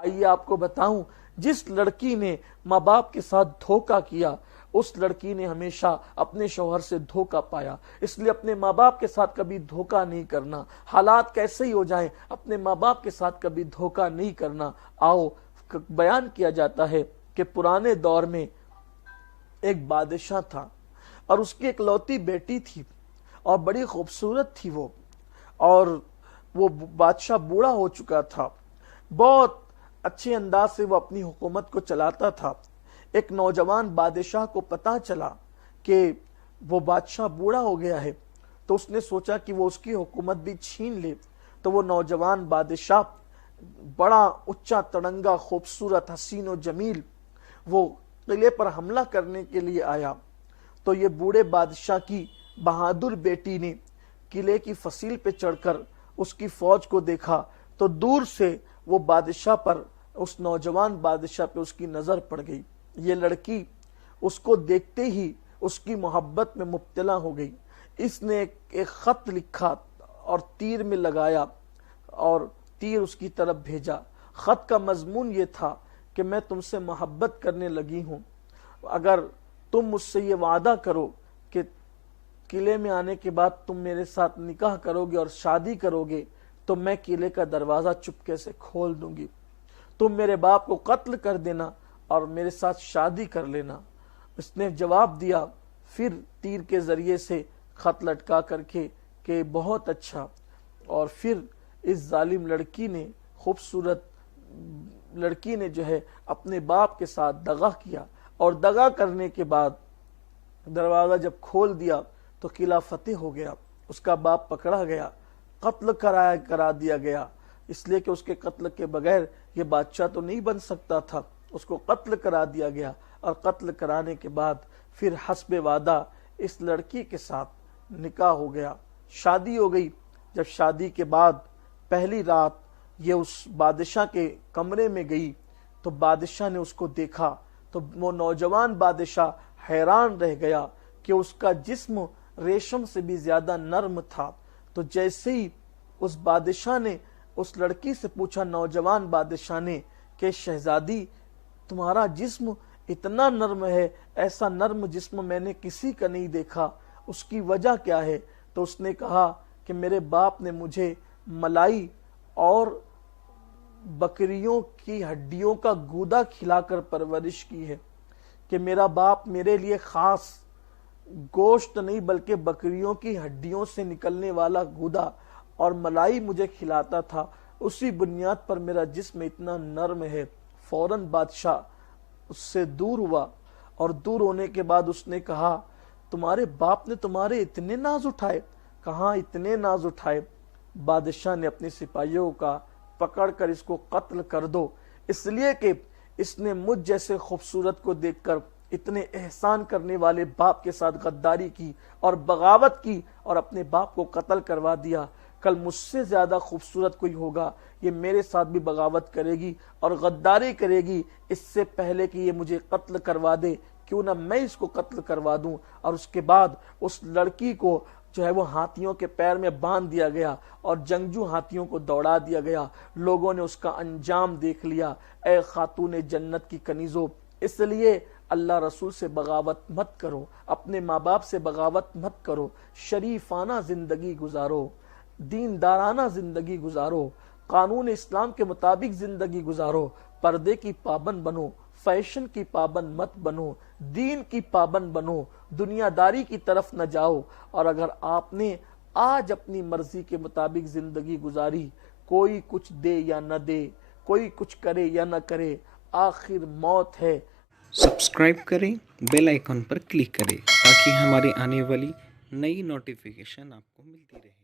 آئیے آپ کو بتاؤں، جس لڑکی نے ماں باپ کے ساتھ دھوکہ کیا اس لڑکی نے ہمیشہ اپنے شوہر سے دھوکہ پایا۔ اس لیے اپنے ماں باپ کے ساتھ کبھی دھوکہ نہیں کرنا، حالات کیسے ہی ہو جائیں اپنے ماں باپ کے ساتھ کبھی دھوکہ نہیں کرنا۔ آؤ بیان کیا جاتا ہے کہ پرانے دور میں ایک بادشاہ تھا اور اس کی ایک لوتی بیٹی تھی اور بڑی خوبصورت تھی وہ، اور وہ بادشاہ بوڑھا ہو چکا تھا، بہت اچھے انداز سے وہ اپنی حکومت کو چلاتا تھا۔ ایک نوجوان بادشاہ کو پتا چلا کہ وہ بادشاہ بوڑھا ہو گیا ہے، تو اس نے سوچا کہ وہ اس کی حکومت بھی چھین لے۔ تو وہ نوجوان بادشاہ بڑا اچا تڑنگا خوبصورت حسین و جمیل وہ قلعے پر حملہ کرنے کے لیے آیا۔ تو یہ بوڑھے بادشاہ کی بہادر بیٹی نے قلعے کی فصیل پہ چڑھ کر اس کی فوج کو دیکھا تو دور سے وہ بادشاہ پر، اس نوجوان بادشاہ پہ اس کی نظر پڑ گئی۔ یہ لڑکی اس کو دیکھتے ہی اس کی محبت میں مبتلا ہو گئی۔ اس نے ایک خط لکھا اور تیر میں لگایا اور تیر اس کی طرف بھیجا۔ خط کا مضمون یہ تھا کہ میں تم سے محبت کرنے لگی ہوں، اگر تم مجھ سے یہ وعدہ کرو کہ قلعے میں آنے کے بعد تم میرے ساتھ نکاح کرو گے اور شادی کرو گے تو میں قلعے کا دروازہ چپکے سے کھول دوں گی، تم میرے باپ کو قتل کر دینا اور میرے ساتھ شادی کر لینا۔ اس نے جواب دیا، پھر تیر کے ذریعے سے خط لٹکا کر کے کہ بہت اچھا۔ اور پھر اس ظالم لڑکی نے، خوبصورت لڑکی نے جو ہے اپنے باپ کے ساتھ دغا کیا، اور دغا کرنے کے بعد دروازہ جب کھول دیا تو قلعہ فتح ہو گیا۔ اس کا باپ پکڑا گیا، قتل کرا دیا گیا، اس لیے کہ اس کے قتل کے بغیر یہ بادشاہ تو نہیں بن سکتا تھا۔ اس کو قتل کرا دیا گیا، اور قتل کرانے کے بعد پھر حسب وعدہ اس لڑکی کے ساتھ نکاح ہو گیا، شادی ہو گئی۔ جب شادی کے بعد پہلی رات یہ اس بادشاہ کے کمرے میں گئی تو بادشاہ نے اس کو دیکھا تو وہ نوجوان بادشاہ حیران رہ گیا کہ اس کا جسم ریشم سے بھی زیادہ نرم تھا۔ تو جیسے ہی اس بادشاہ نے اس لڑکی سے پوچھا، نوجوان بادشاہ نے، کہ شہزادی تمہارا جسم اتنا نرم ہے، ایسا نرم جسم میں نے کسی کا نہیں دیکھا، اس کی وجہ کیا ہے؟ تو اس نے کہا کہ میرے باپ نے مجھے ملائی اور بکریوں کی ہڈیوں کا گودا کھلا کر پرورش کی ہے، کہ میرا باپ میرے لیے خاص گوشت نہیں بلکہ بکریوں کی ہڈیوں سے نکلنے والا گودا اور ملائی مجھے کھلاتا تھا، اسی بنیاد پر میرا جسم اتنا نرم ہے۔ فوراً بادشاہ اس سے دور ہوا، اور دور ہونے کے بعد اس نے کہا، تمہارے باپ نے تمہارے اتنے ناز اٹھائے؟ کہاں اتنے ناز اٹھائے؟ بادشاہ نے اپنے سپاہیوں کا پکڑ کر اس کو قتل کر دو، اس لیے کہ اس نے مجھ جیسے خوبصورت کو دیکھ کر اتنے احسان کرنے والے باپ کے ساتھ غداری کی اور بغاوت کی اور اپنے باپ کو قتل کروا دیا۔ کل مجھ سے زیادہ خوبصورت کوئی ہوگا، یہ میرے ساتھ بھی بغاوت کرے گی اور غداری کرے گی، اس سے پہلے کہ یہ مجھے قتل کروا دے کیوں نہ میں اس کو قتل کروا دوں۔ اور اس کے بعد اس لڑکی کو جو ہے وہ ہاتھیوں کے پیر میں باندھ دیا گیا اور جنگجو ہاتھیوں کو دوڑا دیا گیا۔ لوگوں نے اس کا انجام دیکھ لیا۔ اے خاتون جنت کی کنیزوں، اس لیے اللہ رسول سے بغاوت مت کرو، اپنے ماں باپ سے بغاوت مت کرو، شریفانہ زندگی گزارو، دیندارانہ زندگی گزارو، قانون اسلام کے مطابق زندگی گزارو، پردے کی پابند بنو، فیشن کی پابند مت بنو، دین کی پابند بنو، دنیا داری کی طرف نہ جاؤ۔ اور اگر آپ نے آج اپنی مرضی کے مطابق زندگی گزاری، کوئی کچھ دے یا نہ دے، کوئی کچھ کرے یا نہ کرے، آخر موت ہے۔ سبسکرائب کریں، بیل آئیکن پر کلک کریں تاکہ ہماری آنے والی نئی نوٹیفیکیشن آپ کو ملتی رہے۔